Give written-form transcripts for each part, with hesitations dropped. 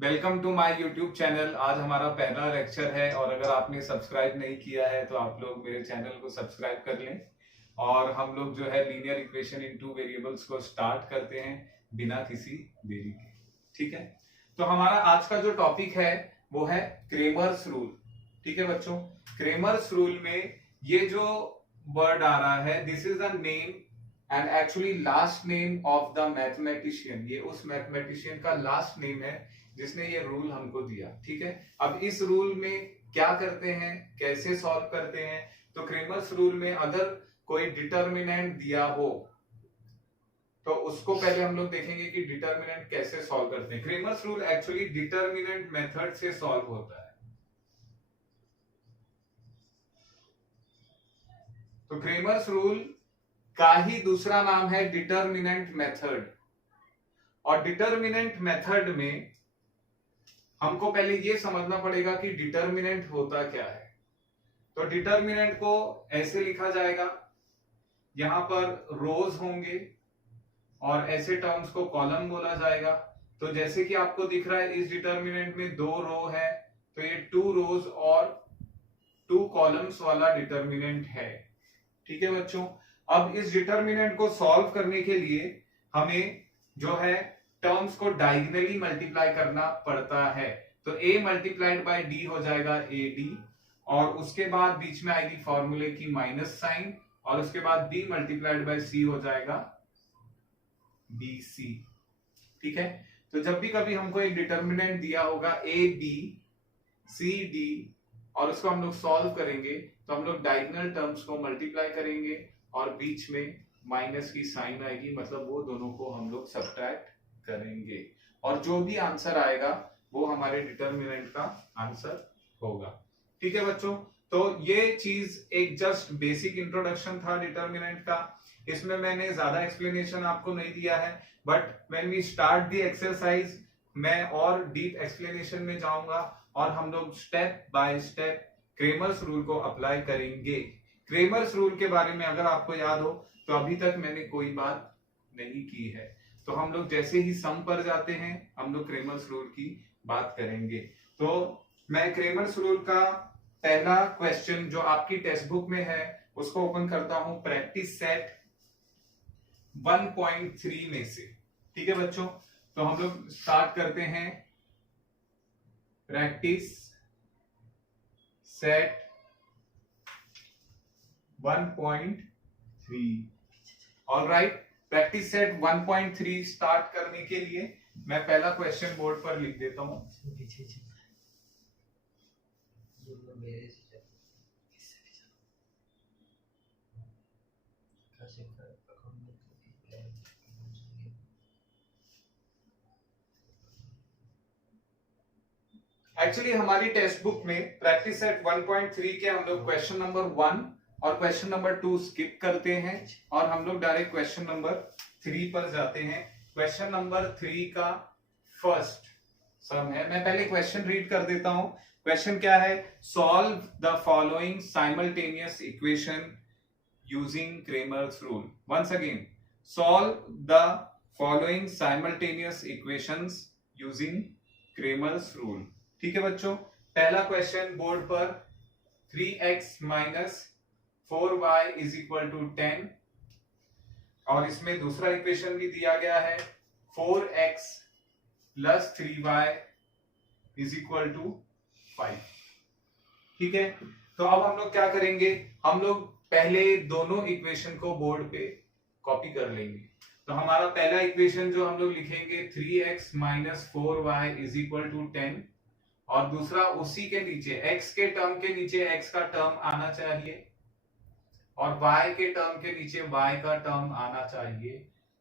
Welcome to my YouTube channel. आज हमारा पहला लेक्चर है और अगर आपने सब्सक्राइब नहीं किया है तो आप लोग मेरे चैनल को सब्सक्राइब कर लें। और हम लोग जो है linear equation in two variables को स्टार्ट करते हैं बिना किसी देरी के। ठीक है, तो हमारा आज का जो टॉपिक है वो है क्रेमर्स रूल। ठीक है बच्चों, क्रेमर्स रूल में ये जो वर्ड आ रहा है, this is the name and actually last name of the mathematician. ये उस मैथमेटिशियन का लास्ट नेम है जिसने ये रूल हमको दिया। ठीक है, अब इस रूल में क्या करते हैं, कैसे सॉल्व करते हैं। तो क्रेमर्स रूल में अगर कोई डिटर्मिनेंट दिया हो तो उसको पहले हम लोग देखेंगे कि डिटर्मिनेंट कैसे सॉल्व करते हैं। Cramer's rule actually determinant method से सॉल्व होता है। तो क्रेमर्स रूल का ही दूसरा नाम है डिटर्मिनेंट मेथड। और डिटर्मिनेंट मेथड में हमको पहले ये समझना पड़ेगा कि डिटर्मिनेंट होता क्या है। तो डिटर्मिनेंट को ऐसे लिखा जाएगा, यहां पर रोज होंगे और ऐसे टर्म्स को कॉलम बोला जाएगा। तो जैसे कि आपको दिख रहा है इस डिटर्मिनेंट में 2 रो है, तो ये 2 रोज और 2 कॉलम्स वाला डिटर्मिनेंट है। ठीक है बच्चों, अब इस डिटर्मिनेंट को सॉल्व करने के लिए हमें जो है टर्म्स को डायगनली मल्टीप्लाई करना पड़ता है। तो a मल्टीप्लाइड बाय d हो जाएगा ad, और उसके बाद बीच में आएगी फॉर्मूले की माइनस साइन, और उसके बाद b मल्टीप्लाइड बाय c हो जाएगा bc। ठीक है, तो जब भी कभी हमको एक डिटर्मिनेंट दिया होगा a b c d और उसको हम लोग सॉल्व करेंगे तो हम लोग डायगोनल टर्म्स को मल्टीप्लाई करेंगे और बीच में माइनस की साइन आएगी, मतलब वो दोनों को हम लोग सब्ट्रैक्ट करेंगे और जो भी आंसर आएगा वो हमारे डिटर्मिनेंट का आंसर होगा। ठीक है बच्चों, तो ये चीज एक जस्ट बेसिक इंट्रोडक्शन था डिटर्मिनेंट का। इसमें मैंने ज्यादा एक्सप्लेनेशन आपको नहीं दिया है, but when we start the exercise मैं और डीप एक्सप्लेनेशन में जाऊंगा और हम लोग step by step Cramer's rule को अप्लाई करेंगे। क्रेमर्स रूल के बारे में अगर आपको याद हो तो अभी तक मैंने कोई बात नहीं की है, तो हम लोग जैसे ही सम पर जाते हैं हम लोग क्रेमर्स रूल की बात करेंगे। तो मैं क्रेमर्स रूल का पहला क्वेश्चन जो आपकी टेक्स्ट बुक में है उसको ओपन करता हूं, प्रैक्टिस सेट 1.3 में से। ठीक है बच्चों, तो हम लोग स्टार्ट करते हैं practice set 1.3। Alright, practice set 1.3 start करने के लिए मैं पहला क्वेश्चन बोर्ड पर लिख देता हूं। एक्चुअली हमारी टेक्स्ट बुक में प्रैक्टिस सेट 1.3 के हम लोग क्वेश्चन नंबर 1 और क्वेश्चन नंबर 2 स्किप करते हैं और हम लोग डायरेक्ट क्वेश्चन नंबर 3 पर जाते हैं। क्वेश्चन नंबर 3 का फर्स्ट सम है। मैं पहले क्वेश्चन रीड कर देता हूं। क्वेश्चन क्या है, solve the following simultaneous equation using Cramer's rule. Once again, solve the following simultaneous equations using Cramer's rule. ठीक है बच्चों, पहला क्वेश्चन बोर्ड पर 3x minus 4y is equal to 10, और इसमें दूसरा इक्वेशन भी दिया गया है 4x plus 3y is equal to 5। ठीक है, तो अब हम लोग क्या करेंगे, हम लोग पहले दोनों इक्वेशन को बोर्ड पे कॉपी कर लेंगे। तो हमारा पहला इक्वेशन जो हम लोग लिखेंगे 3x minus 4y is equal to 10, और दूसरा उसी के नीचे x के टर्म के नीचे x का टर्म आना चाहिए और y के टर्म के नीचे y का टर्म आना चाहिए,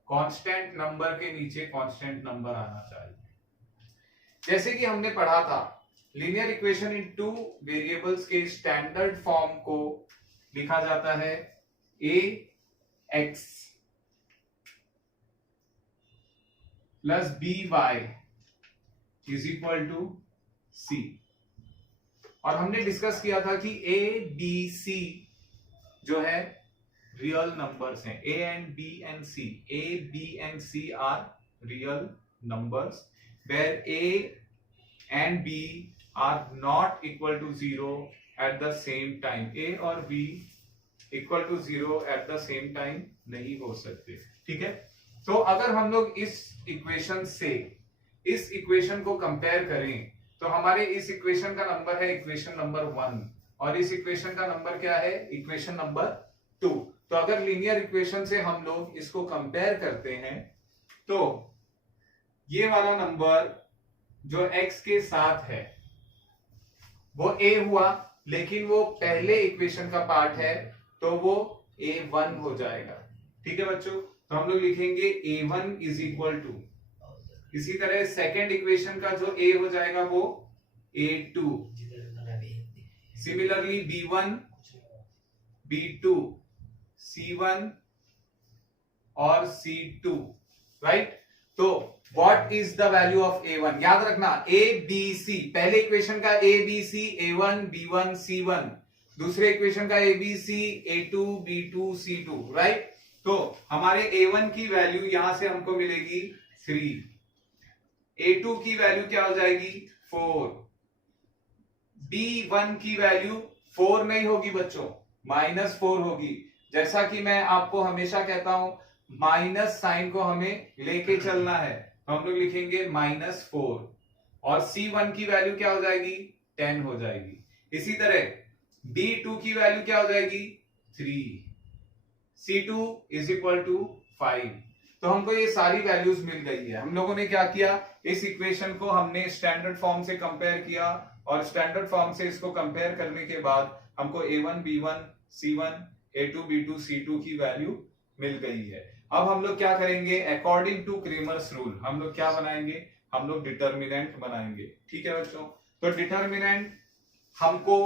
कांस्टेंट नंबर के नीचे कांस्टेंट नंबर आना चाहिए। जैसे कि हमने पढ़ा था linear equation in two variables के स्टैंडर्ड फॉर्म को लिखा जाता है ax plus by is equal to c, और हमने डिस्कस किया था कि a b c जो है रियल नंबर्स हैं, a and b and c, a b and c are real numbers, where a and B are not equal to 0 at the same time. A और B equal to 0 at the same time नहीं हो सकते। ठीक है, तो अगर हम लोग इस इक्वेशन से इस इक्वेशन को कंपेयर करें तो हमारे इस इक्वेशन का नंबर है इक्वेशन नंबर 1 और इस इक्वेशन का नंबर क्या है, इक्वेशन नंबर 2। तो अगर लीनियर इक्वेशन से हम लोग इसको कंपेयर करते हैं तो ये वाला नंबर जो x के साथ है वो a हुआ, लेकिन वो पहले इक्वेशन का पार्ट है तो वो a1 हो जाएगा। ठीक है बच्चों, तो हम लोग लिखेंगे a1 इज इक्वल टू, इसी तरह सेकेंड इक्वेशन का जो a हो जाएगा वो a2, similarly b1 b2 c1 और c2, राइट। तो what is the value of a1, याद रखना a b c, पहले इक्वेशन का a b c a1 b1 c1, दूसरे इक्वेशन का a b c a2 b2 c2, right. तो हमारे a1 की वैल्यू यहां से हमको मिलेगी 3, a2 की वैल्यू क्या हो जाएगी 4, b1 की वैल्यू 4 नहीं होगी बच्चों, -4 होगी। जैसा कि मैं आपको हमेशा कहता हूं माइनस साइन को हमें लेके चलना है, तो हम लोग लिखेंगे -4 और c1 की वैल्यू क्या हो जाएगी 10 हो जाएगी। इसी तरह b2 की वैल्यू क्या हो जाएगी 3, c2 इज इक्वल टू 5। तो हमको ये सारी वैल्यूज मिल गई है। हम लोगों ने क्या किया, इस इक्वेशन को हमने स्टैंडर्ड फॉर्म से कंपेयर किया और स्टैंडर्ड फॉर्म से इसको कंपेयर करने के बाद हमको a1 b1 c1 a2 b2 c2 की वैल्यू मिल गई है। अब हम लोग क्या करेंगे, अकॉर्डिंग टू क्रेमर्स रूल हम लोग क्या बनाएंगे, हम लोग डिटर्मिनेंट बनाएंगे। ठीक है बच्चों, तो डिटर्मिनेंट हमको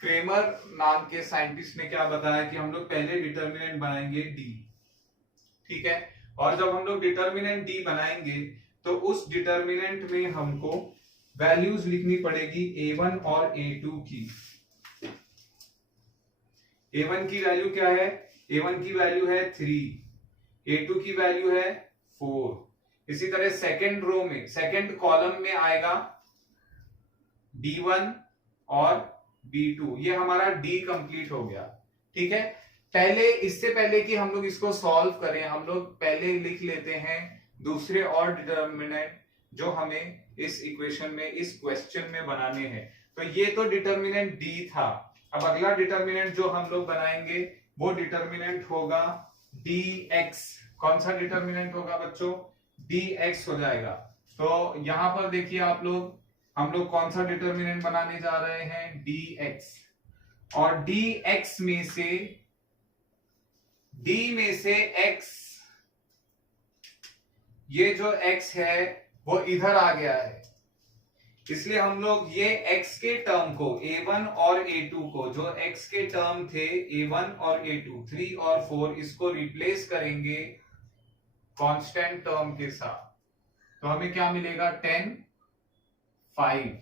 क्रेमर नाम के साइंटिस्ट ने क्या बताया कि हम लोग पहले डिटर्मिनेंट बनाएंगे डी। ठीक है, और जब हम लोग डिटर्मिनेंट डी बनाएंगे तो उस डिटर्मिनेंट में हमको वैल्यूज लिखनी पड़ेगी a1 और a2 की। a1 की वैल्यू क्या है, a1 की वैल्यू है 3, a2 की वैल्यू है 4। इसी तरह सेकेंड रो में सेकेंड कॉलम में आएगा b1 और b2, ये हमारा d कंप्लीट हो गया। ठीक है, पहले इससे पहले कि हम लोग इसको सॉल्व करें हम लोग पहले लिख लेते हैं दूसरे और डिटर्मिनेंट जो हमें इस इक्वेशन में इस क्वेश्चन में बनाने हैं। तो ये तो डिटर्मिनेंट d था, अब अगला डिटर्मिनेंट जो हम लोग बनाएंगे वो डिटर्मिनेंट होगा dx। कौन सा डिटर्मिनेंट होगा बच्चों, dx हो जाएगा। तो यहां पर देखिए आप लोग, हम लोग कौन सा डिटर्मिनेंट बनाने जा रहे हैं dx, और dx में से d में से x, ये जो x है वो इधर आ गया है, इसलिए हम लोग ये x के टर्म को a1 और a2 को, जो x के टर्म थे a1 और a2 3 और 4, इसको रिप्लेस करेंगे कांस्टेंट टर्म के साथ। तो हमें क्या मिलेगा 10 5,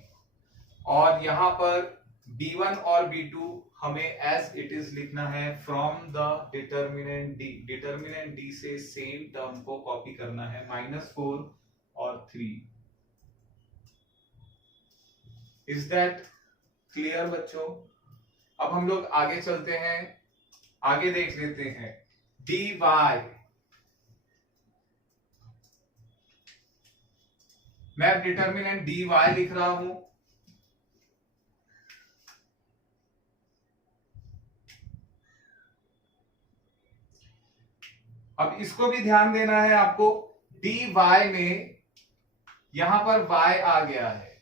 और यहां पर b1 और b2 हमें एज इट इज लिखना है from the determinant d। Determinant d से सेम टर्म को कॉपी करना है -4 और 3। इज दैट क्लियर बच्चों। अब हम लोग आगे चलते हैं, आगे देख लेते हैं dy। मैं डिटर्मिनेंट dy लिख रहा हूं, अब इसको भी ध्यान देना है आपको। dy में यहां पर y आ गया है,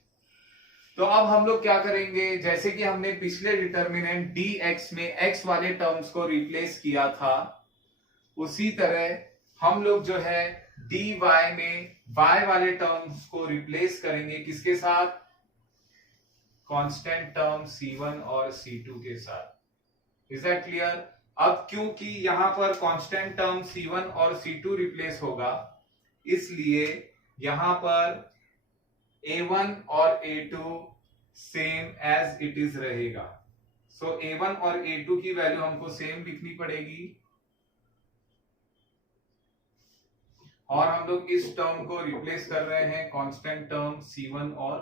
तो अब हम लोग क्या करेंगे, जैसे कि हमने पिछले डिटर्मिनेंट dx में x वाले टर्म्स को रिप्लेस किया था, उसी तरह हम लोग जो है dy में y वाले टर्म्स को रिप्लेस करेंगे किसके साथ, कांस्टेंट टर्म c1 और c2 के साथ। Is that clear. अब क्योंकि यहां पर कांस्टेंट टर्म c1 और c2 रिप्लेस होगा, इसलिए यहां पर a1 और a2 same as it is रहेगा। सो a1 और a2 की वैल्यू हमको सेम लिखनी पड़ेगी, और हम लोग इस टर्म को रिप्लेस कर रहे हैं कांस्टेंट टर्म c1 और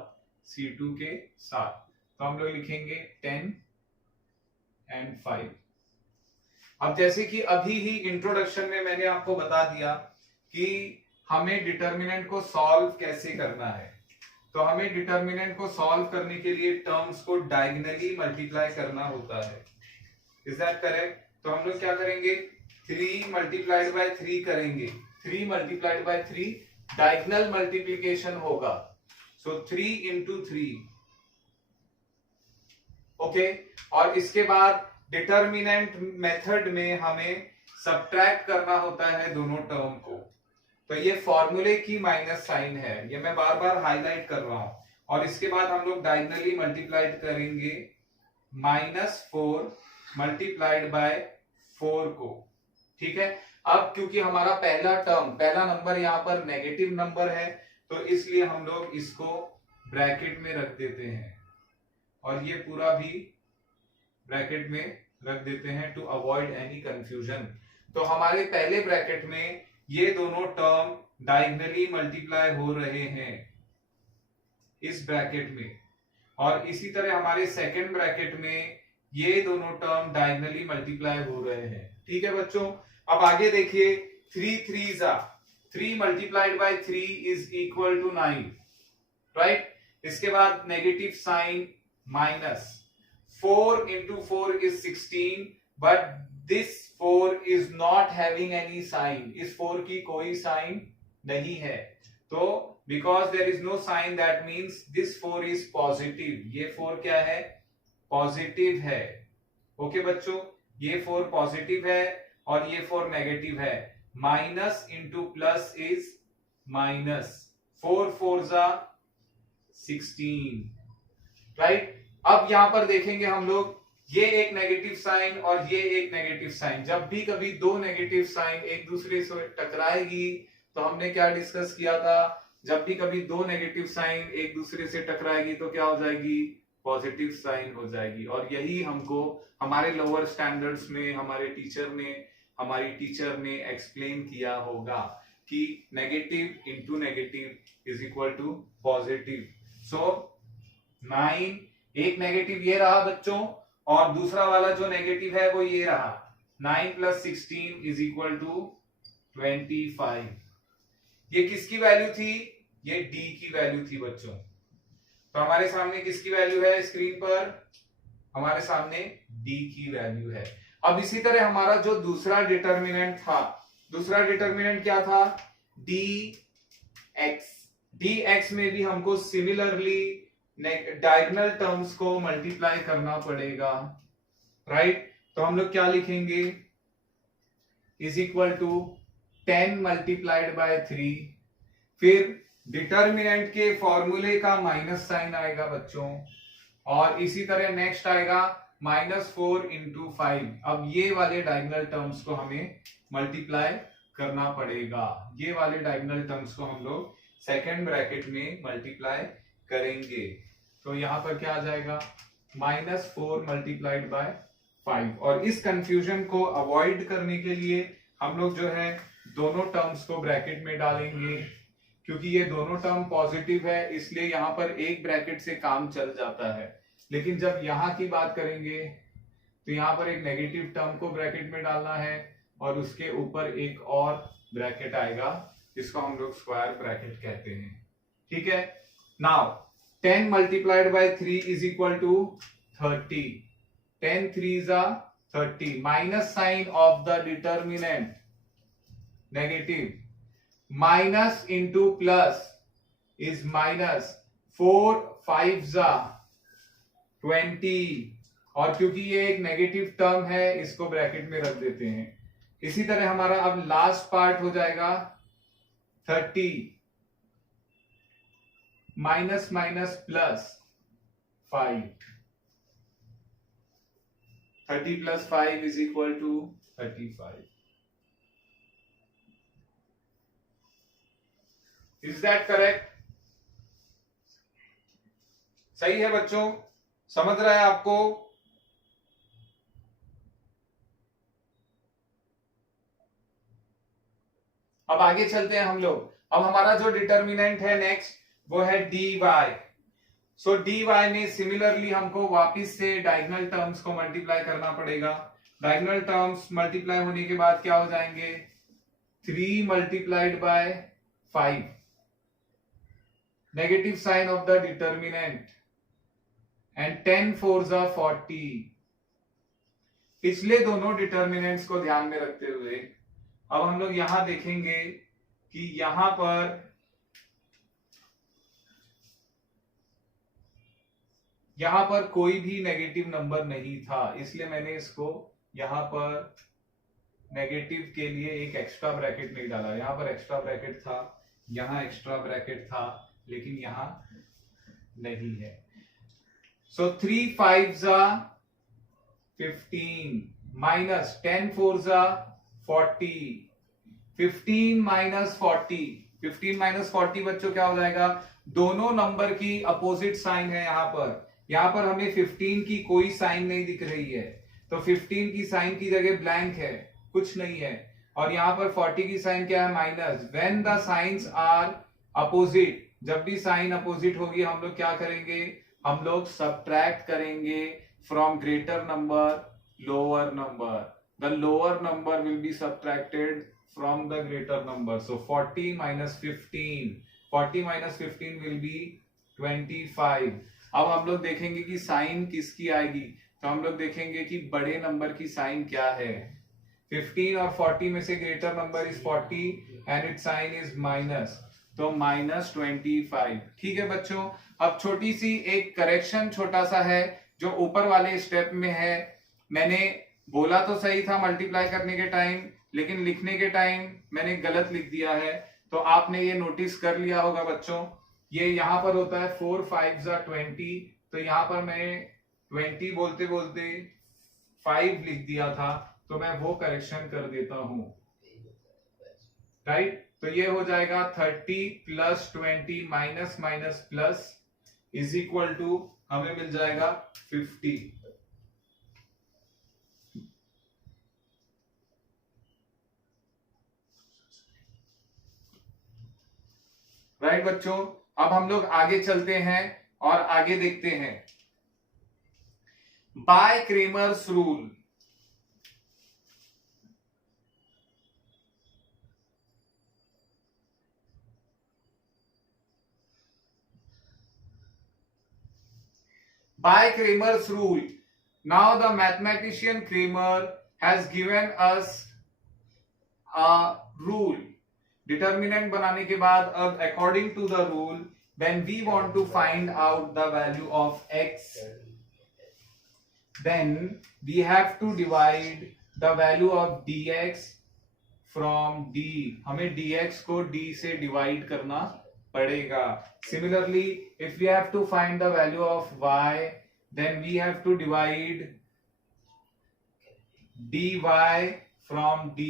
C2 के साथ। तो हम लोग लिखेंगे 10 and 5। अब जैसे कि अभी ही इंट्रोडक्शन में मैंने आपको बता दिया कि हमें डिटर्मिनेंट को सॉल्व कैसे करना है। तो हमें डिटर्मिनेंट को सॉल्व करने के लिए टर्म्स को डायगनली मल्टीप्लाई करना होता है। Is that correct? तो हम लोग क्या करेंगे, 3 मल्टीप्लाइड बाय 3 करेंगे। 3 मल्टीप्लाइड बाय 3 डायगनल मल्टीप्लीकेशन होगा। सो 3 into 3। ओके, और इसके बाद डिटर्मिनेंट मेथड में हमें सब्ट्रैक्ट करना होता है दोनों टर्म को। तो ये फॉर्मूले की माइनस साइन है, ये मैं बार बार हाईलाइट कर रहा हूं। और इसके बाद हम लोग डायगनली मल्टीप्लाइड करेंगे -4 मल्टीप्लाइड बाय 4 को। ठीक है, अब क्योंकि हमारा पहला नंबर यहाँ पर नेगेटिव नंबर है, तो इसलिए हम लोग इसको ब्रैकेट में रख देते हैं और ये पूरा भी ब्रैकेट में रख देते हैं टू अवॉइड एनी कंफ्यूजन। तो हमारे पहले ब्रैकेट में ये दोनों टर्म डायगनली मल्टीप्लाई हो रहे हैं इस ब्रैकेट में, और इसी तरह हमारे सेकंड ब्रैकेट में ये दोनों टर्म डायगनली मल्टीप्लाई हो रहे हैं। ठीक है बच्चों, अब आगे देखिए, 3 multiplied by 3 is equal to 9, right. इसके बाद negative sign minus, 4 into 4 is 16, but this 4 is not having any sign। इस 4 की कोई साइन नहीं है, तो because there is no sign that means this 4 is positive। ये 4 क्या है, पॉजिटिव है। ओके बच्चों, ये 4 पॉजिटिव है और ये 4 नेगेटिव है। Minus into plus is minus, 4 4 जा 16, राइट। अब यहां पर देखेंगे हम लोग, ये एक नेगेटिव साइन और ये एक नेगेटिव साइन। जब भी कभी दो नेगेटिव साइन एक दूसरे से टकराएगी, तो हमने क्या डिस्कस किया था, जब भी कभी दो नेगेटिव साइन एक दूसरे से टकराएगी तो क्या हो जाएगी, पॉजिटिव साइन हो जाएगी। और यही हमको हमारे लोअर स्टैंडर्ड्स में हमारी टीचर ने एक्सप्लेन किया होगा कि negative into negative is equal to positive. So 9, एक नेगेटिव ये रहा बच्चों, और दूसरा वाला जो नेगेटिव है वो ये रहा। 9 + 16 इज इक्वल टू 25। ये किसकी वैल्यू थी, ये डी की वैल्यू थी बच्चों। तो हमारे सामने किसकी वैल्यू है स्क्रीन पर, हमारे सामने डी की वैल्यू है। अब इसी तरह हमारा जो दूसरा डिटर्मिनेंट था, दूसरा डिटर्मिनेंट क्या था, dx में भी हमको सिमिलरली डायगोनल टर्म्स को मल्टीप्लाई करना पड़ेगा, राइट। तो हम लोग क्या लिखेंगे, is equal to 10 multiplied by 3, फिर डिटर्मिनेंट के फॉर्मूले का माइनस साइन आएगा बच्चों, और इसी तरह नेक्स्ट आएगा -4 into 5। अब ये वाले डायगोनल टर्म्स को हमें मल्टीप्लाई करना पड़ेगा। ये वाले डायगोनल टर्म्स को हम लोग सेकेंड ब्रैकेट में मल्टीप्लाई करेंगे। तो यहां पर क्या आ जाएगा, -4 मल्टीप्लाइड बाय 5। और इस कंफ्यूजन को अवॉइड करने के लिए हम लोग जो है दोनों टर्म्स को ब्रैकेट में डालेंगे, क्योंकि ये दोनों टर्म पॉजिटिव है, इसलिए यहां पर एक ब्रैकेट से काम चल जाता है। लेकिन जब यहां की बात करेंगे तो यहां पर एक नेगेटिव टर्म को ब्रैकेट में डालना है और उसके ऊपर एक और ब्रैकेट आएगा जिसको हम लोग स्क्वायर ब्रैकेट कहते हैं। ठीक है, now 10 multiplied by 3 is equal to 30। 10 3s are 30। Minus sign of the determinant negative, minus into plus is minus, 4 5s are 20। और क्योंकि ये एक नेगेटिव टर्म है, इसको ब्रैकेट में रख देते हैं। इसी तरह हमारा अब लास्ट पार्ट हो जाएगा 30 minus minus plus 5। 30 + 5 is equal to 35। Is that correct? सही है बच्चों, समझ रहा है आपको? अब आगे चलते हैं हम लोग। अब हमारा जो डिटर्मिनेंट है नेक्स्ट, वो है dy। सो डी वाई में सिमिलरली हमको वापिस से डायगोनल टर्म्स को मल्टीप्लाई करना पड़ेगा। डायगोनल टर्म्स मल्टीप्लाई होने के बाद क्या हो जाएंगे, 3 multiplied by 5, negative sign of the determinant, and 10 4 जा 40। पिछले दोनों डिटर्मिनेंट्स को ध्यान में रखते हुए अब हम लोग यहां देखेंगे कि यहां पर कोई भी नेगेटिव नंबर नहीं था, इसलिए मैंने इसको यहां पर नेगेटिव के लिए एक एक्स्ट्रा ब्रैकेट नहीं डाला। यहां पर एक्स्ट्रा ब्रैकेट था, यहां एक्स्ट्रा ब्रैकेट था, लेकिन यहां नहीं है। सो 3 5 जा 15 माइनस 10 4 जा 40, 15 माइनस 40, 15 माइनस 40 बच्चों क्या हो जाएगा, दोनों नंबर की अपोजिट साइन है। यहां पर हमें 15 की कोई साइन नहीं दिख रही है, तो 15 की साइन की जगह ब्लैंक है, कुछ नहीं है। और यहां पर 40 की साइन क्या है, minus. When the signs are opposite, जब भी साइन अपोजिट होगी हम लोग क्या करेंगे, हम लोग सब्ट्रैक्ट करेंगे from greater number lower number. The lower number will be subtracted from the greater number. So 40 minus 15, 40 minus 15 will be 25। अब हम लोग देखेंगे कि साइन किसकी आएगी, तो हम लोग देखेंगे कि बड़े नंबर की साइन क्या है। 15 और 40 में से greater number is 40 and it sign is minus, तो माइनस 25। ठीक है बच्चों, अब छोटी सी एक करेक्शन छोटा सा है जो ऊपर वाले स्टेप में है। मैंने बोला तो सही था मल्टीप्लाई करने के टाइम, लेकिन लिखने के टाइम मैंने गलत लिख दिया है, तो आपने ये नोटिस कर लिया होगा बच्चों। ये यहां पर होता है 4 5 जा 20, तो यहां पर मैंने 20 बोलते बोलते 5 लिख दिया था, तो मैं वो करेक्शन कर देता हूं, राइट। तो ये हो जाएगा 30 plus 20 minus minus plus is equal to, हमें मिल जाएगा 50। राइट बच्चों, अब हम लोग आगे चलते हैं और आगे देखते हैं। Bye Cramer's rule, by Kramer's rule. Now the mathematician Kramer has given us a rule. Determinant बनाने के बाद अब according to the rule, when we want to find out the value of x, then we have to divide the value of dx from d. हमें dx को d से divide करना पड़ेगा. Similarly, if we have to find the value of y, then we have to divide dy from d.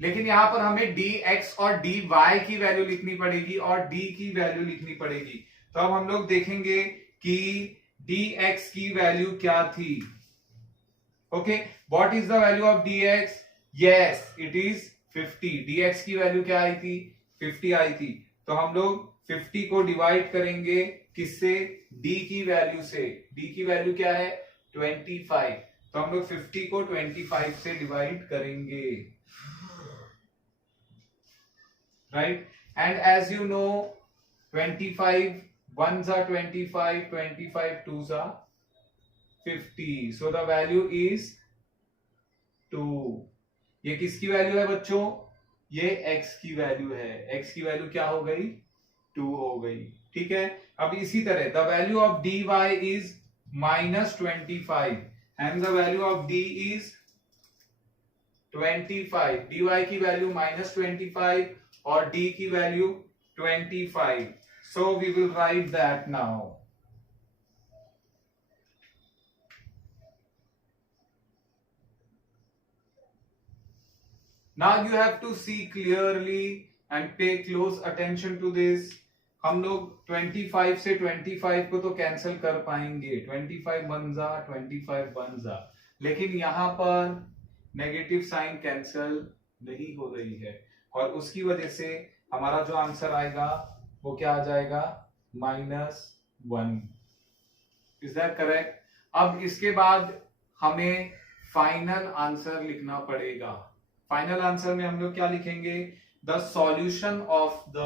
लेकिन यहां पर हमें dx और dy की वैल्यू लिखनी पड़ेगी और d की वैल्यू लिखनी पड़ेगी. तो अब हम लोग देखेंगे कि dx की वैल्यू क्या थी. Okay, what is the value of dx? Yes, it is 50. dx की वैल्यू क्या आई थी? 50 आई थी. तो हम लोग 50 को डिवाइड करेंगे किससे? d की वैल्यू से. d की वैल्यू क्या है? 25. तो हम लोग 50 को 25 से डिवाइड करेंगे. Right? And as you know, 25 ones are 25, 25 twos are 50. So the value is 2. ये किसकी वैल्यू है बच्चों? ये x की वैल्यू है. x की वैल्यू क्या हो गई? 2 हो गई. ठीक है. अब इसी तरह the value of dy is minus 25 and the value of d is 25. dy की वैल्यू minus 25 और d की value 25. So we will write that now. Now you have to see clearly and pay close attention to this. हम लोग 25 से 25 को तो cancel कर पाएंगे. 25 बनजा 25 बनजा, लेकिन यहां पर नेगेटिव साइन कैंसिल नहीं हो रही है और उसकी वजह से हमारा जो आंसर आएगा वो क्या आ जाएगा, -1। Is that correct? अब इसके बाद हमें फाइनल आंसर लिखना पड़ेगा। फाइनल आंसर में हम लोग क्या लिखेंगे, the solution of the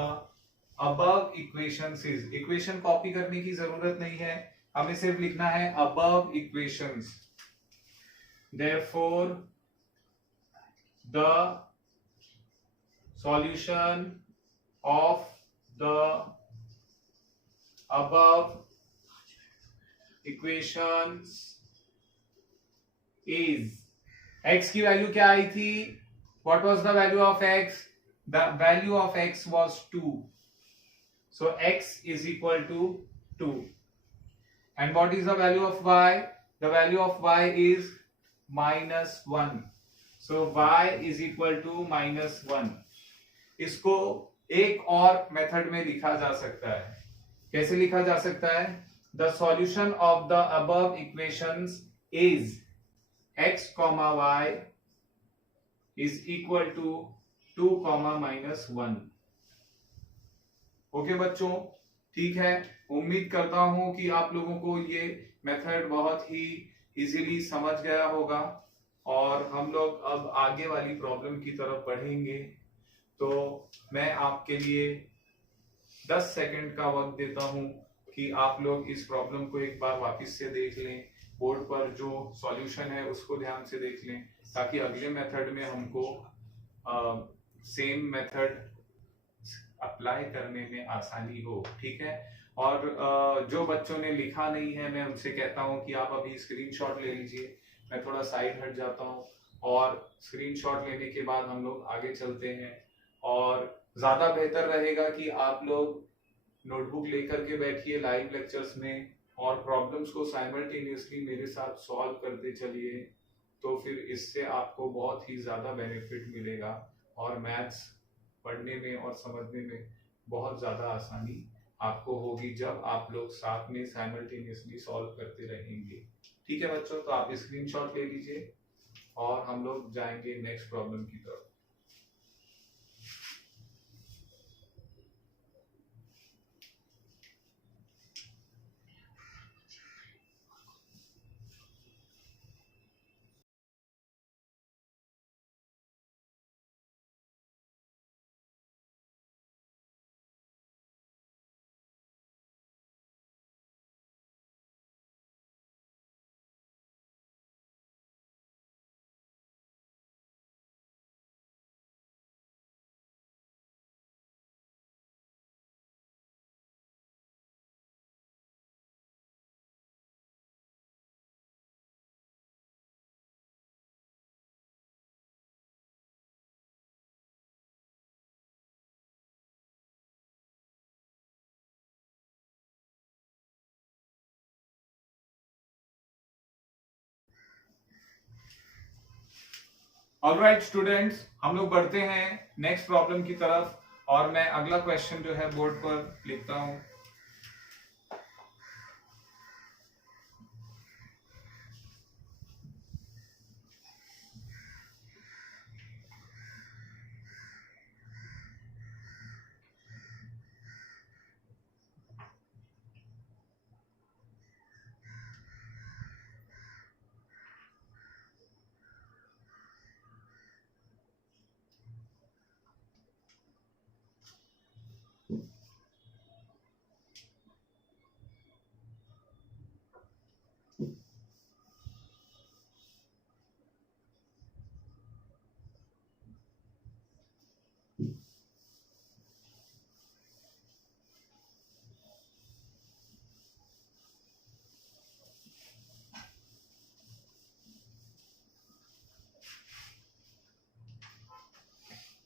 above equations is, equation copy करने की जरूरत नहीं है, हमें सिर्फ लिखना है above equations. Therefore the solution of the above equations is, x की वैल्यू क्या आई थी, what was the value of x, the value of x was 2, so x is equal to 2, and what is the value of y, the value of y is -1, so y is equal to -1। इसको एक और method में लिखा जा सकता है, कैसे लिखा जा सकता है, the solution of the above equations is x, y is equal to 2, -1। Okay बच्चों, ठीक है। उम्मीद करता हूं कि आप लोगों को ये मेथड बहुत ही इजीली समझ गया होगा, और हम लोग अब आगे वाली प्रॉब्लम की तरफ बढ़ेंगे। तो मैं आपके लिए 10 सेकंड का वक्त देता हूं कि आप लोग इस प्रॉब्लम को एक बार वापस से देख लें, बोर्ड पर जो सॉल्यूशन है उसको ध्यान से देख लें, ताकि अगले मेथड में हमको सेम मेथड अप्लाई करने में आसानी हो, ठीक है। और जो बच्चों ने लिखा नहीं है, मैं उनसे कहता हूं कि आप अभी स्क्रीनशॉट ले लीजिए। मैं थोड़ा साइड हट जाता हूं, और स्क्रीनशॉट लेने के बाद हम लोग आगे चलते हैं। और ज्यादा बेहतर रहेगा कि आप लोग नोटबुक लेकर के बैठिए लाइव लेक्चर्स में, और प्रॉब्लम्स को साइमल्टेनियसली मेरे साथ सॉल्व करते चलिए, तो फिर इससे आपको बहुत ही ज्यादा बेनिफिट मिलेगा, और मैथ्स पढ़ने में और समझने में बहुत ज्यादा आसानी आपको होगी जब आप लोग साथ में साइमल्टेनियसली सॉल्व करते रहेंगे। ठीक है बच्चों, तो आप स्क्रीनशॉट ले लीजिए और हम लोग जाएंगे नेक्स्ट प्रॉब्लम की तरफ। ऑलराइट स्टूडेंट्स, हम लोग बढ़ते हैं नेक्स्ट प्रॉब्लम की तरफ, और मैं अगला क्वेश्चन जो है बोर्ड पर लिखता हूं।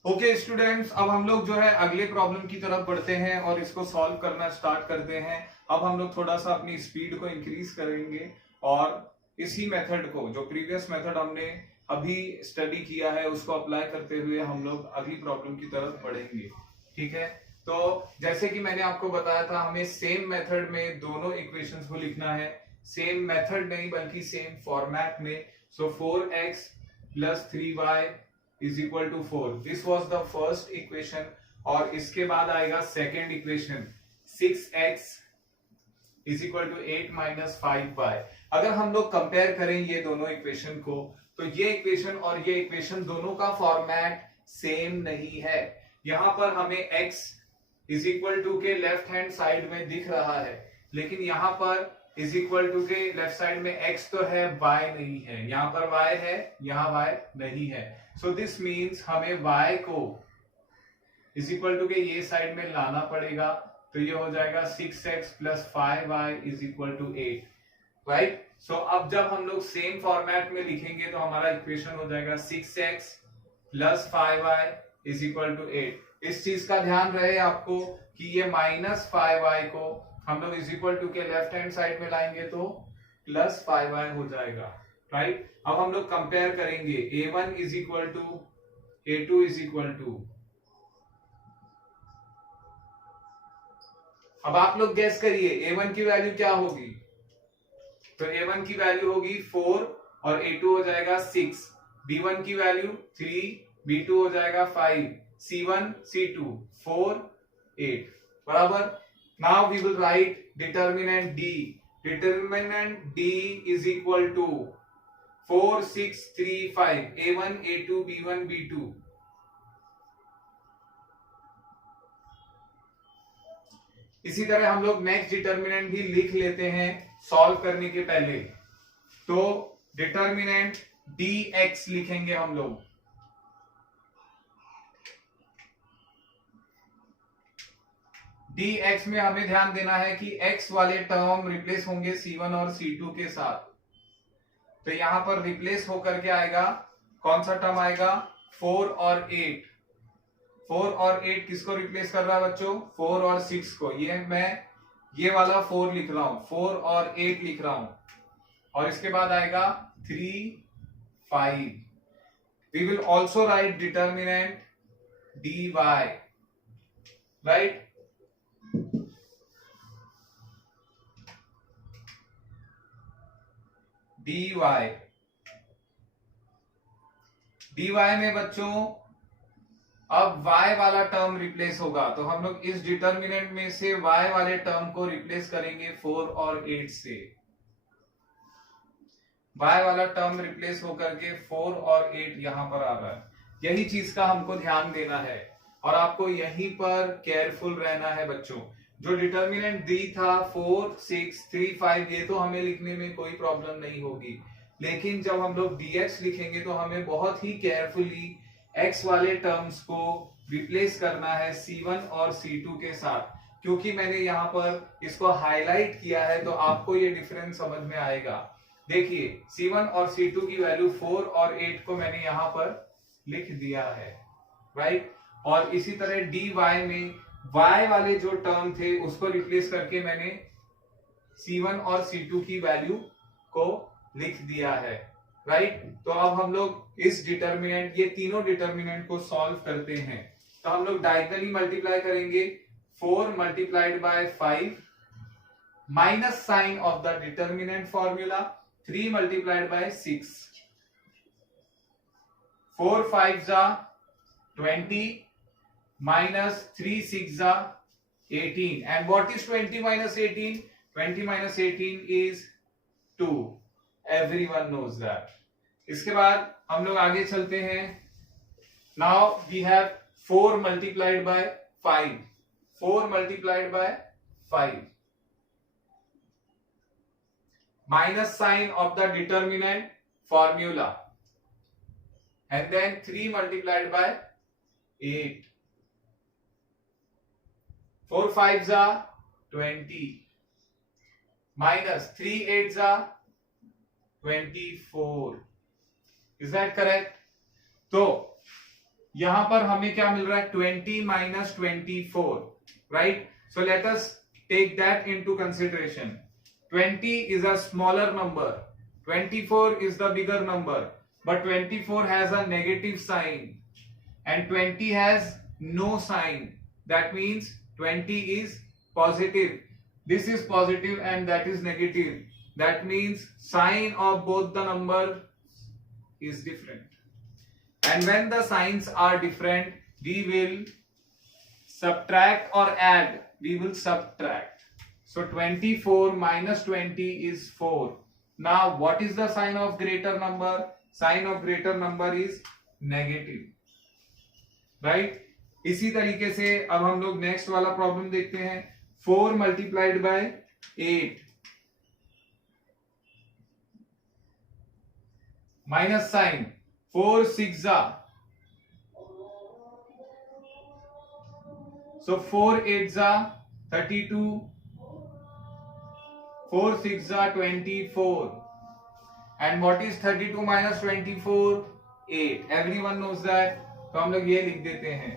ओके स्टूडेंट्स, अब हम लोग जो है अगले प्रॉब्लम की तरफ बढ़ते हैं और इसको सॉल्व करना स्टार्ट करते हैं। अब हम लोग थोड़ा सा अपनी स्पीड को इंक्रीज करेंगे, और इसी मेथड को, जो प्रीवियस मेथड हमने अभी स्टडी किया है, उसको अप्लाई करते हुए हम लोग अगली प्रॉब्लम की तरफ बढ़ेंगे। ठीक है, तो जैसे कि मैंने आपको बताया था, हमें सेम मेथड में दोनों इक्वेशंस को लिखना है। सेम मेथड नहीं बल्कि सेम फॉर्मेट में। सो 4x + 3y is equal to 4. This was the first equation. और इसके बाद आएगा second equation 6x is equal to 8 minus 5y। अगर हम लोग कंपेयर करें ये दोनों इक्वेशन को, तो ये इक्वेशन और ये इक्वेशन दोनों का फॉर्मेट सेम नहीं है। यहां पर हमें x इज इक्वल टू के लेफ्ट हैंड साइड में दिख रहा है, लेकिन यहां पर इज इक्वल टू के लेफ्ट साइड में x तो है, y नहीं है। यहां पर y है, यहां y नहीं है। सो दिस मीन्स हमें y को इज इक्वल टू के ये साइड में लाना पड़ेगा, तो ये हो जाएगा 6x plus 5y is equal to 8, right. So अब जब हम लोग सेम फॉर्मेट में लिखेंगे तो हमारा इक्वेशन हो जाएगा 6x plus 5y is equal to 8। इस चीज का ध्यान रहे आपको कि ये माइनस 5y को हम लोग इज इक्वल टू के लेफ्ट हैंड साइड में लाएंगे तो प्लस 5y हो जाएगा, राइट। अब हम लोग कंपेयर करेंगे a1 is equal to a2 is equal to, अब आप लोग गैस करिए a1 की वैल्यू क्या होगी। तो a1 की वैल्यू होगी 4 और a2 हो जाएगा 6, b1 की वैल्यू 3, b2 हो जाएगा 5, c1 c2 4 8, बराबर। Now we will write determinant d। Determinant d is equal to 4 6 3 5 a1 a2 b1 b2। इसी तरह हम लोग नेक्स्ट डिटर्मिनेंट भी लिख लेते हैं सॉल्व करने के पहले। तो डिटर्मिनेंट dx लिखेंगे हम लोग। dx में हमें ध्यान देना है कि x वाले टर्म रिप्लेस होंगे c1 और c2 के साथ। तो यहां पर रिप्लेस होकर के आएगा, कौन सा टर्म आएगा, 4 और 8। 4 और 8 किसको रिप्लेस कर रहा है बच्चों, 4 और 6 को। ये मैं ये वाला 4 लिख रहा हूं, 4 और 8 लिख रहा हूं, और इसके बाद आएगा 3 5। We will also write determinant dy, right. dy में बच्चों अब y वाला टर्म रिप्लेस होगा, तो हम लोग इस डिटर्मिनेंट में से y वाले टर्म को रिप्लेस करेंगे 4 और 8 से। y वाला टर्म रिप्लेस होकर के 4 और 8 यहां पर आ रहा है। यही चीज का हमको ध्यान देना है और आपको यहीं पर केयरफुल रहना है बच्चों। जो डिटर्मिनेंट दी था 4 6 3 5, ये तो हमें लिखने में कोई प्रॉब्लम नहीं होगी, लेकिन जब हम लोग dx लिखेंगे तो हमें बहुत ही केयरफुली x वाले टर्म्स को रिप्लेस करना है c1 और c2 के साथ। क्योंकि मैंने यहाँ पर इसको हाईलाइट किया है तो आपको ये डिफरेंस समझ में आएगा। देखिए c1 और c2 की वैल्यू 4 और 8 को मैंने यहाँ पर लिख दिया है, राइट। और इसी तरह dy में y वाले जो टर्म थे उसको रिप्लेस करके मैंने c1 और c2 की वैल्यू को लिख दिया है, राइट। तो अब हम लोग इस डिटर्मिनेंट, ये तीनों डिटर्मिनेंट को सॉल्व करते हैं। तो हम लोग डायगोनली मल्टीप्लाई करेंगे 4 multiplied by 5 minus sign of the determinant formula 3 multiplied by 6। 4 5 जा 20 minus 3 6 जा 18, and what is 20 minus 18? 20 minus 18 is 2. Everyone knows that. इसके बाद हम लोग आगे चलते हैं। Now we have 4 multiplied by 5. 4 multiplied by 5. Minus sign of the determinant formula. And then 3 multiplied by 8. 4 5s are 20. Minus 3 8s are 24. Is that correct? तो यहां पर हमें क्या मिल रहा है, 20 minus 24, right? So let us take that into consideration. 20 is a smaller number, 24 is the bigger number, but 24 has a negative sign and 20 has no sign. That means 20 is positive. This is positive and that is negative. That means sign of both the number is different. And when the signs are different, we will subtract or add? We will subtract. So 24 minus 20 is 4. Now what is the sign of greater number? Sign of greater number is negative, right? इसी तरीके से अब हम लोग next वाला problem देखते हैं. 4 multiplied by 8 minus sign. 4 6 so 4 8 32. 4 6 24. And what is 32 minus 24? 8. Everyone knows that. तो हम लोग ये लिख देते हैं.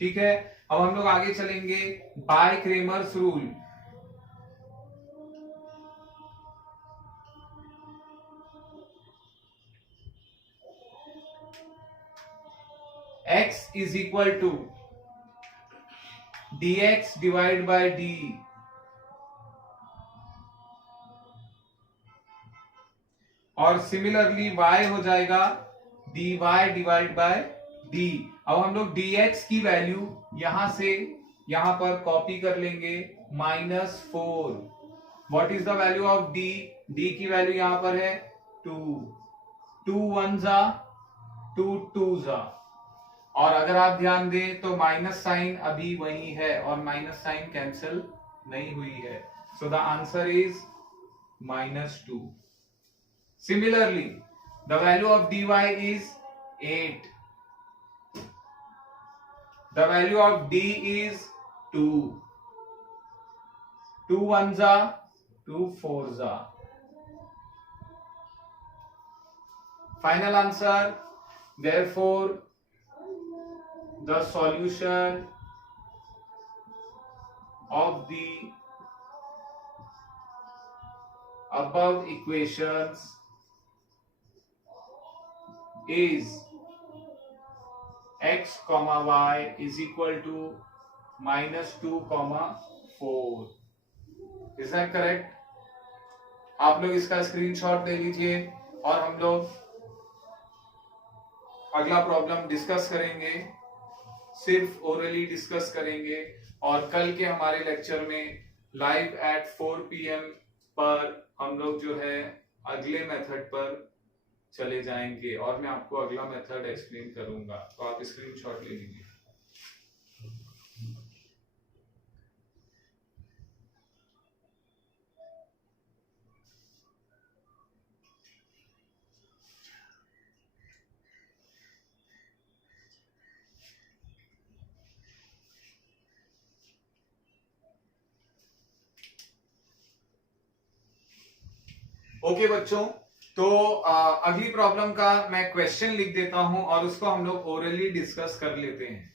ठीक है. अब हम लोग आगे चलेंगे bye Cramer's rule. x is equal to dx divided by d. और सिमिलरली y हो जाएगा dy डिवाइड बाय d. अब हम लोग dx की वैल्यू यहां से यहां पर कॉपी कर लेंगे. -4. What is the value of d? d की वैल्यू यहां पर है 2. 2 1 2 2 और अगर आप ध्यान दें तो माइनस साइन अभी वही है और माइनस साइन कैंसिल नहीं हुई है. So the answer is -2. Similarly, the value of dy is 8. The value of d is 2. 2 1 2 4 Final answer. Therefore, the solution of the above equations is x comma y is equal to -2 4. Is that correct? आप लोग इसका screenshot ले लीजिए और हम लोग अगला problem discuss करेंगे. सिर्फ ओरली डिस्कस करेंगे और कल के हमारे लेक्चर में लाइव एट 4 PM पर हम लोग जो है अगले मेथड पर चले जाएंगे और मैं आपको अगला मेथड एक्सप्लेन करूंगा. तो आप स्क्रीनशॉट ले लीजिए. ओके बच्चों, तो अगली प्रॉब्लम का मैं क्वेश्चन लिख देता हूं और उसको हम लोग ओरली डिस्कस कर लेते हैं.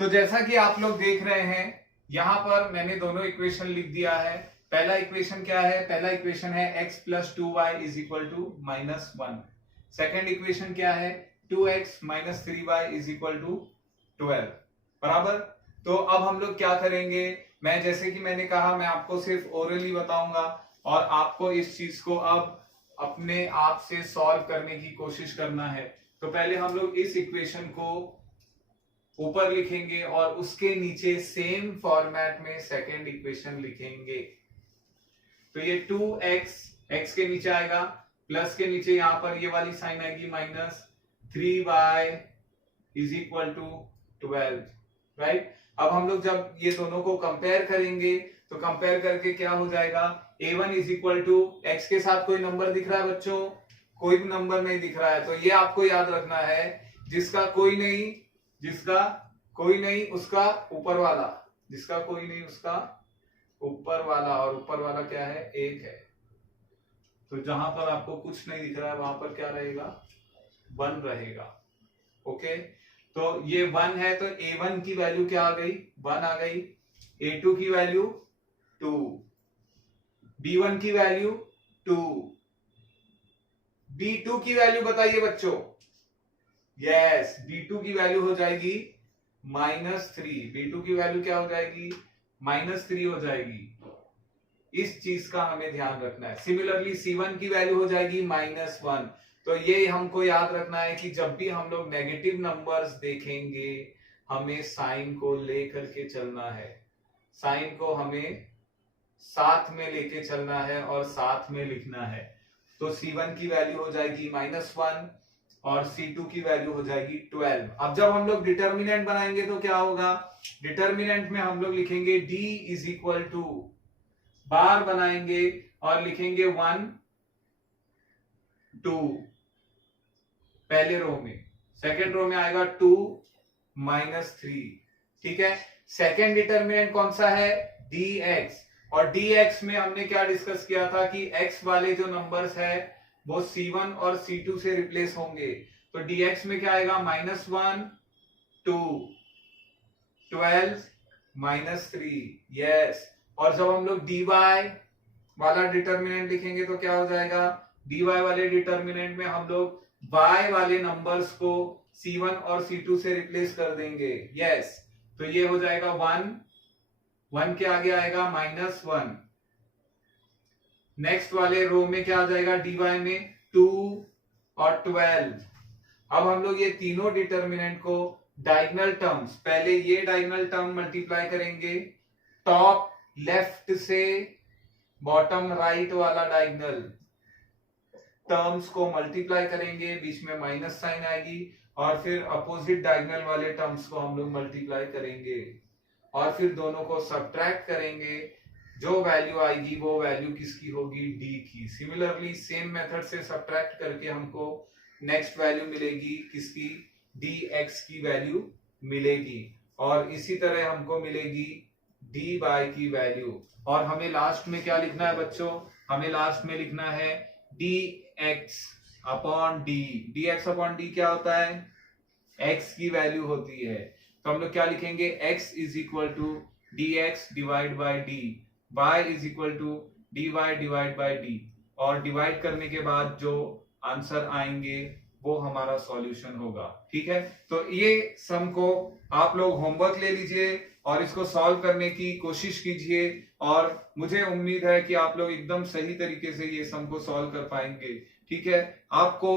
तो जैसा कि आप लोग देख रहे हैं यहां पर मैंने दोनों इक्वेशन लिख दिया है. पहला इक्वेशन क्या है? पहला इक्वेशन है x + 2y = -1. सेकेंड इक्वेशन क्या है? 2x - 3y = 12. बराबर. तो अब हम लोग क्या करेंगे? मैं जैसे कि मैंने कहा मैं आपको सिर्फ ओरली बताऊंगा और आपको इस चीज को अब अपने आप से सॉल्व करने की कोशिश करना है. तो पहले हम लोग इस इक्वेशन को ऊपर लिखेंगे और उसके नीचे सेम फॉर्मेट में सेकेंड इक्वेशन लिखेंगे. तो ये 2x x के नीचे आएगा, प्लस के नीचे यहां पर ये वाली साइन आएगी -3y = 12. राइट. अब हम लोग जब ये दोनों को कंपेयर करेंगे तो कंपेयर करके क्या हो जाएगा? a1 = x के साथ कोई नंबर दिख रहा है बच्चों? कोई भी नंबर नहीं दिख रहा है, तो ये आपको याद रखना है, जिसका कोई नहीं उसका ऊपर वाला, जिसका कोई नहीं उसका ऊपर वाला, और ऊपर वाला क्या है, 1 है। तो जहां पर आपको कुछ नहीं दिख रहा है वहां पर क्या रहेगा, 1 रहेगा। ओके, तो ये 1 है, तो A1 की वैल्यू क्या आ गई, 1 आ गई। A2 की वैल्यू 2, B1 की वैल्यू 2, B2 की वैल्यू बताइए बच्चों। यस, B2 की वैल्यू हो जाएगी -3। B2 की वैल्यू क्या हो जाएगी, -3 हो जाएगी। इस चीज का हमें ध्यान रखना है। सिमिलरली C1 की वैल्यू हो जाएगी -1। तो ये हमको याद रखना है कि जब भी हम लोग नेगेटिव नंबर्स देखेंगे हमें साइन को लेकर के चलना है, साइन को हमें साथ में लेके चलना है और साथ में लिखना है। तो C1 की वैल्यू हो जाएगी -1 और C2 की वैल्यू हो जाएगी 12। अब जब हम लोग डिटर्मिनेंट बनाएंगे तो क्या होगा, डिटर्मिनेंट में हम लोग लिखेंगे D इज इक्वल टू, बार बनाएंगे और लिखेंगे 1 2, पहले रो में, सेकेंड रो में आएगा 2 -3। ठीक है, सेकेंड डिटर्मिनेंट कौन सा है, dx, और dx में हमने क्या डिस्कस किया था कि x वाले जो नंबर्स है वो C1 और C2 से रिप्लेस होंगे। तो dx में क्या आएगा, -1 2 12 -3। यस, और जब हम लोग dy वाला डिटर्मिनेंट लिखेंगे तो क्या हो जाएगा, dy वाले डिटर्मिनेंट में हम लोग y वाले नंबर्स को C1 और C2 से रिप्लेस कर देंगे। यस, तो ये हो जाएगा 1 के आगे आएगा -1। नेक्स्ट वाले रो में क्या आ जाएगा, dy में 2 और 12। अब हम लोग ये तीनों डिटर्मिनेंट को डायगोनल टर्म्स, पहले ये डायगोनल टर्म मल्टीप्लाई करेंगे, टॉप लेफ्ट से बॉटम राइट वाला डायगोनल टर्म्स को मल्टीप्लाई करेंगे, बीच में माइनस साइन आएगी, और फिर अपोजिट डायगोनल वाले टर्म्स को हम लोग मल्टीप्लाई करेंगे और फिर दोनों को सब्ट्रैक्ट करेंगे। जो वैल्यू आएगी वो वैल्यू किसकी होगी, डी की। सिमिलरली सेम मेथड से सब्ट्रैक्ट करके हमको नेक्स्ट वैल्यू मिलेगी किसकी, डी एक्स की वैल्यू मिलेगी, और इसी तरह हमको मिलेगी डी वाई की वैल्यू। और हमें लास्ट में क्या लिखना है बच्चों, हमें लास्ट में लिखना है D x upon D. D x upon D क्या होता है, एक्स की वैल्यू होती है। तो हम लोग क्या लिखेंगे, x is equal to D X divide by D, y is equal to D Y divide by D, और डिवाइड करने के बाद जो आंसर आएंगे वो हमारा सॉल्यूशन होगा। ठीक है, तो ये सम को आप लोग होमवर्क ले लीजिए और इसको सॉल्व करने की कोशिश कीजिए, और मुझे उम्मीद है कि आप लोग एकदम सही तरीके से ये सम को सॉल्व कर पाएंगे। ठीक है, आपको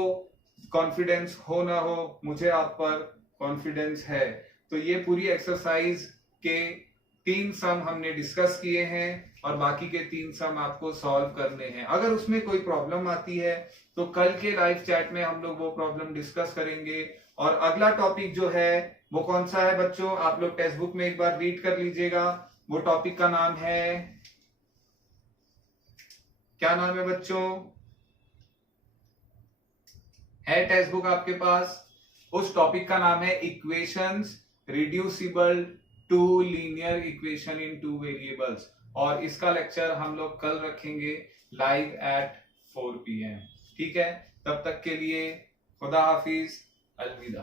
कॉन्फिडेंस हो ना हो, मुझे आप पर कॉन्फिडेंस है। तो ये पूरी एक्सरसाइज के 3 सम हमने डिस्कस किए हैं और बाकी के 3 सम आपको सॉल्व करने हैं। अगर उसमें कोई प्रॉब्लम आती है तो कल के लाइव चैट में हम लोग वो प्रॉब्लम डिस्कस करेंगे। और अगला टॉपिक जो है वो कौन सा है बच्चों, आप लोग टेक्स्ट बुक में एक बार रीड कर लीजिएगा। वो टॉपिक का नाम है, क्या नाम है बच्चों, है टेक्स्ट बुक आपके पास, उस टॉपिक का नाम है equations reducible to linear equation in 2 variables. और इसका लेक्चर हम लोग कल रखेंगे लाइव एट 4 PM। ठीक है, तब तक के लिए खुदा हाफिज, अलविदा।